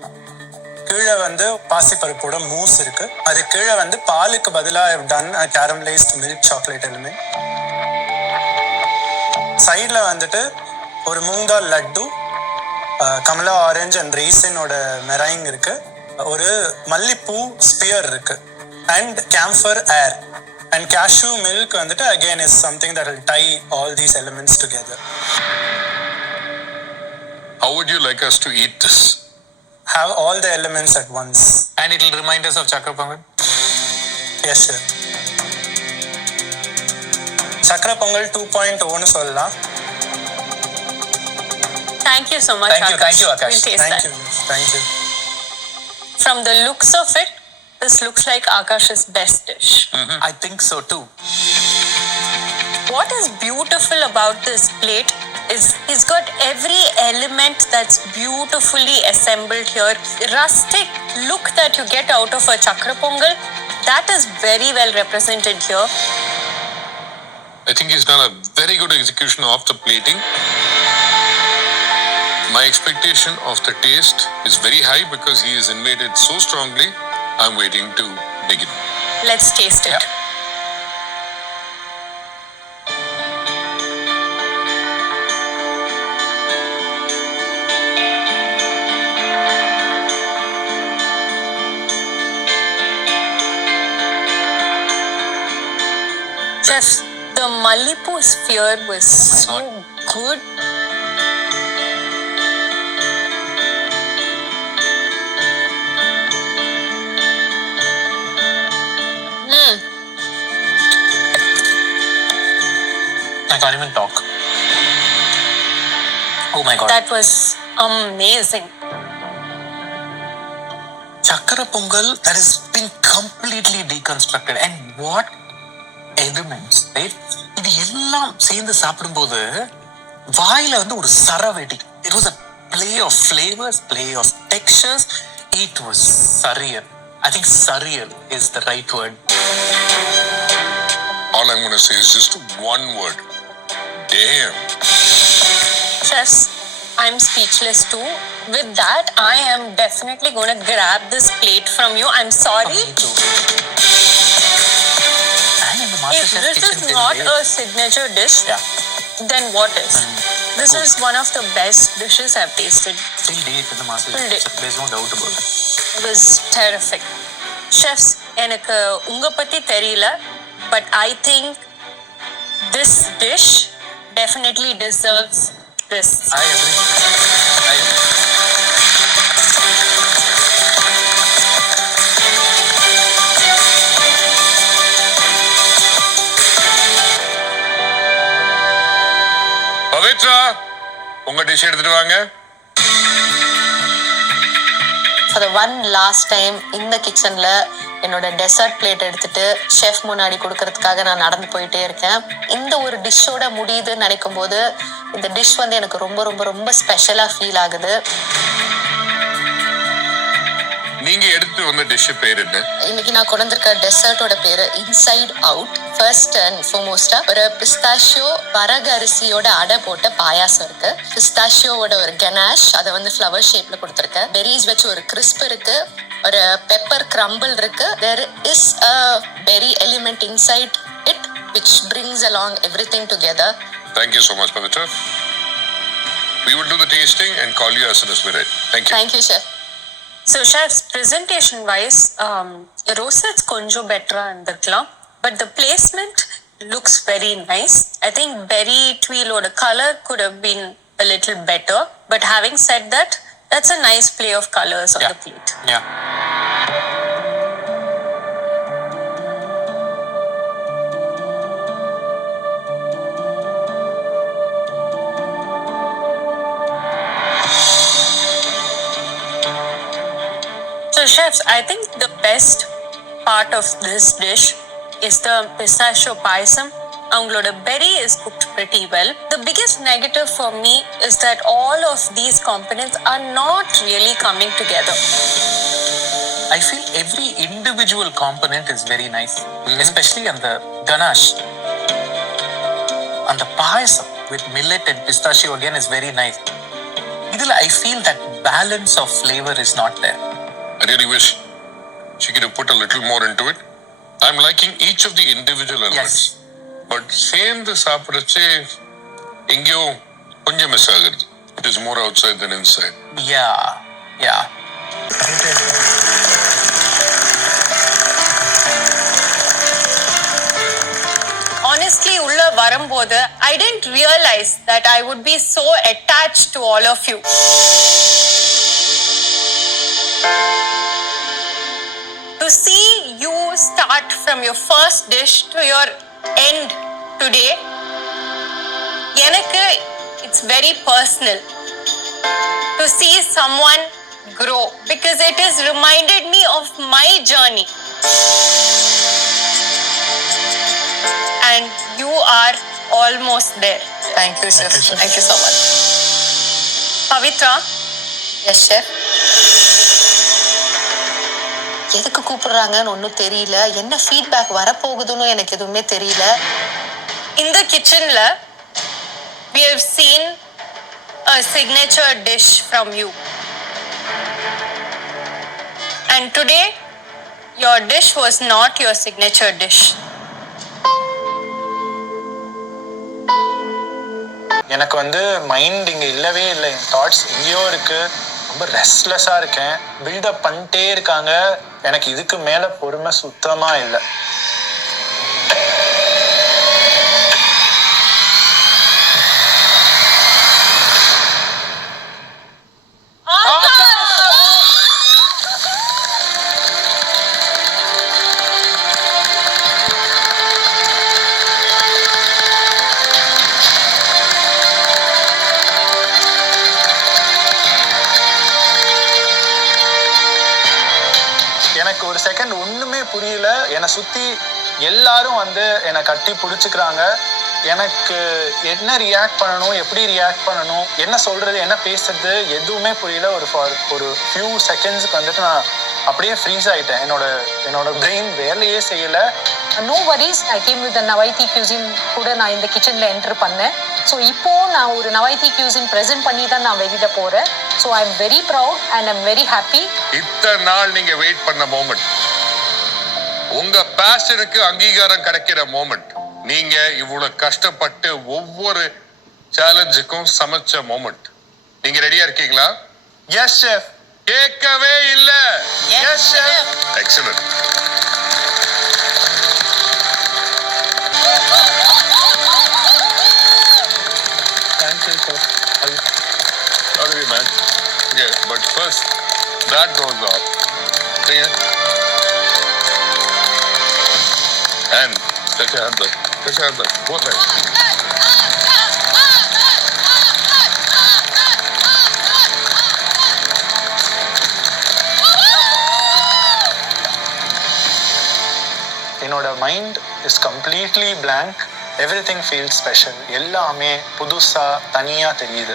கீழே வந்து பாசிப்பருப்போட மூஸ் இருக்கு. அது கீழே வந்து பாலுக்கு பதிலாக done caramelised milk chocolate element. சைடில் வந்துட்டு ஒரு மூங்கால் லட்டு, கமலா ஆரஞ்சு அண்ட் ரீசனோட மெரைங் இருக்கு. ஒரு மல்லிப்பூ ஸ்பியர் இருக்கு and camphor air and cashew milk வந்துட்டு again is something that will tie all these elements together. How would you like us to eat this? Have all the elements at once. And it will remind us of சக்கரை Pongal. Yes, sir. சக்கரை பொங்கல் 2.0 சொல்லலாம். Thank you so much, Thank you, Akash. We'll taste Thank that. you. Thank you. From the looks of it, this looks like Akash's best dish. I think so too. What is beautiful about this plate is he's got every element that's beautifully assembled here. Rustic look that you get out of a chakra pongal, that is very well represented here. I think he's done a very good execution of the plating. My expectation of the taste is very high because he has invaded so strongly. I'm waiting to begin. Let's taste it. Chef, the Mallipu sphere was so good. I can't even talk. Oh my god. That was amazing. Chakra Pongal that has been completely deconstructed. And what elements, right? இது எல்லாம் சேர்ந்து சாப்பிடும்போது வாயில வந்து ஒரு சரவெடி. It was a play of flavors, play of textures. It was surreal. I think surreal is the right word. All I'm going to say is just one word. Damn. Chefs, I'm speechless too. With that, I am definitely going to grab this plate from you. I'm sorry. Me too. And in the Master If Chef this kitchen is till not date- a signature dish, Yeah. then what is? This is one of the best dishes I've tasted. Till date in the Master Till Chef date. kitchen, there's no doubt about it. It was terrific. Chefs, எனக்கு உங்க பத்தி தெரியல, but I think this dish definitely deserves this. I agree. I agree. Pavithra, உங்க dish எடுத்துட்டு வாங்க. For the one last time இந்த கிச்சன்ல என்னோட டெசர்ட் பிளேட் எடுத்துட்டு ஷெஃப் முன்னாடி கொடுக்கறதுக்காக நான் நடந்து போயிட்டே இருக்கேன். இந்த ஒரு டிஷ்ஷோட முடியுதுன்னு நினைக்கும் போது இந்த டிஷ் வந்து எனக்கு ரொம்ப ரொம்ப ரொம்ப ஸ்பெஷலா ஃபீல் ஆகுது. நீங்க எடுத்து வந்த டிஷ் பேர் என்ன? இன்னைக்கு நான் கொண்டு வந்திருக்க டெசர்ட்டோட பேரு இன்சைட் அவுட். ஃபர்ஸ்ட் அண்ட் ஃபோர்மோஸ்டா ஒரு பிஸ்தாஷியோ வரகு அரிசியோட அடை போட்ட பாயாசம் இருக்கு. பிஸ்தாஷியோவோட ஒரு கனாஷ் அதை வந்து ஃப்ளவர் ஷேப்ல கொடுத்துருக்கேன். பெரிஸ் வச்சு ஒரு கிறிஸ்ப் இருக்கு. ஒரு பெப்பர் கிரம்பிள் இருக்கு. There is a berry element inside it which brings along everything together. Thank you so much, Pavitra. We will do the tasting and call you as soon as we're ready. Thank you. Thank you, chef. So chefs, presentation wise, rosettes konjo better irundhukalam, but the placement looks very nice. I think berry tweel or the color could have been a little better, but having said that, that's a nice play of colors on the plate. Yeah. So chefs, I think the best part of this dish is the pistachio payasam. Avangaloda berry is cooked pretty well. The biggest negative for me is that all of these components are not really coming together. I feel every individual component is very nice, especially on the ganache. And the payasam with millet and pistachio again is very nice. Idhula I feel that balance of flavor is not there. I really wish she could have put a little more into it. I'm liking each of the individual elements. Yes. But சேர்ந்து சாப்பிடச்சே எங்கேயோ கொஞ்சம் miss ஆகுது. It is more outside than inside. Yeah. Honestly, ulla varumbodhu, I didn't realize that I would be so attached to all of you. To see you start from your first dish to your end today, எனக்கு it's very personal to see someone grow because it has reminded me of my journey. And you are almost there. Thank you, chef. Thank you so much. Pavitra, Yes, chef. எதுக்கு கூப்பிடுறாங்கன்னு ஒன்றும் தெரியல. என்ன feedback வரப்போகுதுன்னு எனக்கு எதுவுமே தெரியல. இந்த கிச்சன்ல we have seen a signature dish from you, and today your dish was not your signature dish. எனக்கு வந்து மைண்ட் இங்கே இல்லவே இல்லை, என் தாட்ஸ் எங்கேயோ இருக்கு, ரொம்ப ரெஸ்ட்லெஸ்ஸாக இருக்கேன். பில்டப் பண்ணிட்டே இருக்காங்க, எனக்கு இதுக்கு மேலே பொறுமை சுத்தமாக இல்லை. எனக்கு ஒரு செகண்ட் ஒண்ணுமே புரியல. என்னை சுத்தி எல்லாரும் வந்து என்னை கட்டி பிடிச்சிக்கிறாங்க. எனக்கு என்ன ரியாக்ட் பண்ணணும், எப்படி ரியாக்ட் பண்ணணும், என்ன சொல்றது, என்ன பேசுறது எதுவுமே புரியல. ஒரு ஃபியூ செகண்ட்ஸ்க்கு வந்துட்டு நான் அப்படியே ஃப்ரீஸ் ஆயிட்டேன். என்னோட பிரெயின் வேலையே செய்யல. No worries, I came with Nawayathi cuisine கூட நான் இந்த கிச்சனில் என்டர் பண்ணேன். ஸோ இப்போ நான் ஒரு நவைத்தி கியூசின் ப்ரெசென்ட் பண்ணி தான் நான் வெளியிட போகிறேன். So I am very proud and I am very happy. இத்தனை நாள் நீங்க வெயிட் பண்ண மோமெண்ட், உங்க பேஷனுக்கு அங்கீகாரம் கிடைக்கிற மோமெண்ட், நீங்க இவ்வளவு கஷ்டப்பட்டு ஒவ்வொரு சேலஞ்சுக்கும் சமைச்ச மோமெண்ட். நீங்க ரெடியா இருக்கீங்களா? Yes chef. கேட்கவே இல்ல. Yes chef. Excellent. Thank you, sir. Sorry, man. Yeah, but first, that goes off. See ya. And touch your hands up. Touch your hands up. Both hands. என்னோட mind is completely blank. Everything feels special. எல்லாமே புதுசா தனியா தெரியுது.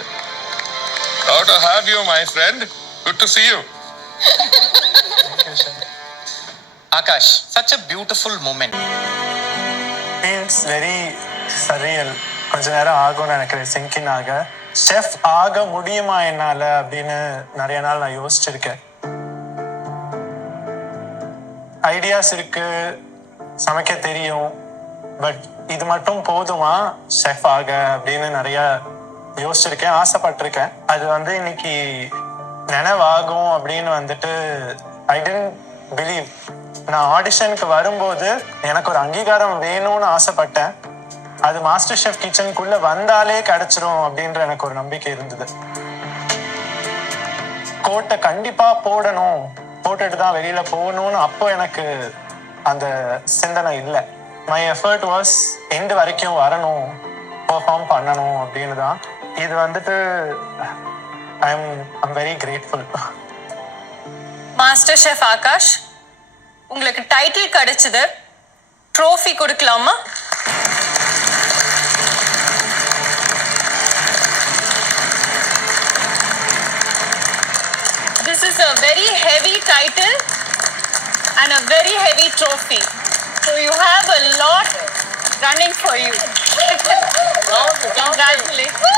Proud to have you, my friend. Good to see you. Akash, such a beautiful moment. Feels very surreal. கொஞ்ச நேரம் ஆகும்னு நினைக்கிறேன் சிங்கின் ஆக. ஷெஃப் ஆக முடியுமா என்னால அப்படின்னு நிறைய நாள் நான் யோசிச்சிருக்கேன். ஐடியாஸ் இருக்கு, சமைக்க தெரியும், பட் இது மட்டும் போதுமா ஷெஃப் ஆக அப்படின்னு நிறைய யோசிச்சிருக்கேன், ஆசைப்பட்டிருக்கேன். அது வந்து இன்னைக்கு நினைவாகும் அப்படின்னு வந்துட்டு ஐ டென்ட் பிலீவ். நான் ஆடிஷனுக்கு வரும்போது எனக்கு ஒரு அங்கீகாரம் வேணும்னு ஆசைப்பட்டேன். அது மாஸ்டர் ஷெஃப் கிச்சனுக்குள்ள வந்தாலே கிடைச்சிரும் அப்படின்ற எனக்கு ஒரு நம்பிக்கை இருந்தது. கோட்டை கண்டிப்பா போடணும், போட்டுட்டு தான் வெளியில போகணும்னு அப்போ எனக்கு அந்த சிந்தனை இல்லை. மை எஃபர்ட் வாஸ் எண்டு வரைக்கும் வரணும், பெர்ஃபார்ம் பண்ணணும் அப்படின்னு தான். இது வந்துட்டு I'm very grateful. Master chef Akash, உங்களுக்கு டைட்டில் கிடைச்சது, ட்ரோஃபி கொடுக்கலாமா? This is a very heavy title and a very heavy trophy. So you have a lot running for you. Congratulations.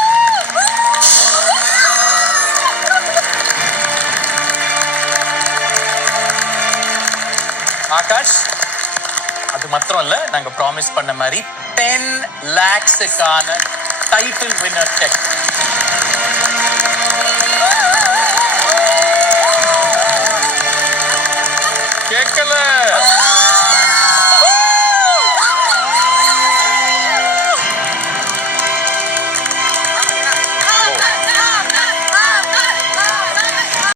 Akash, அது மாத்திரம் இல்ல, நாங்க ப்ராமிஸ் பண்ண மாதிரி 10 lakhs-க்கான டைட்டில் வின்னர் செக். கேட்கல.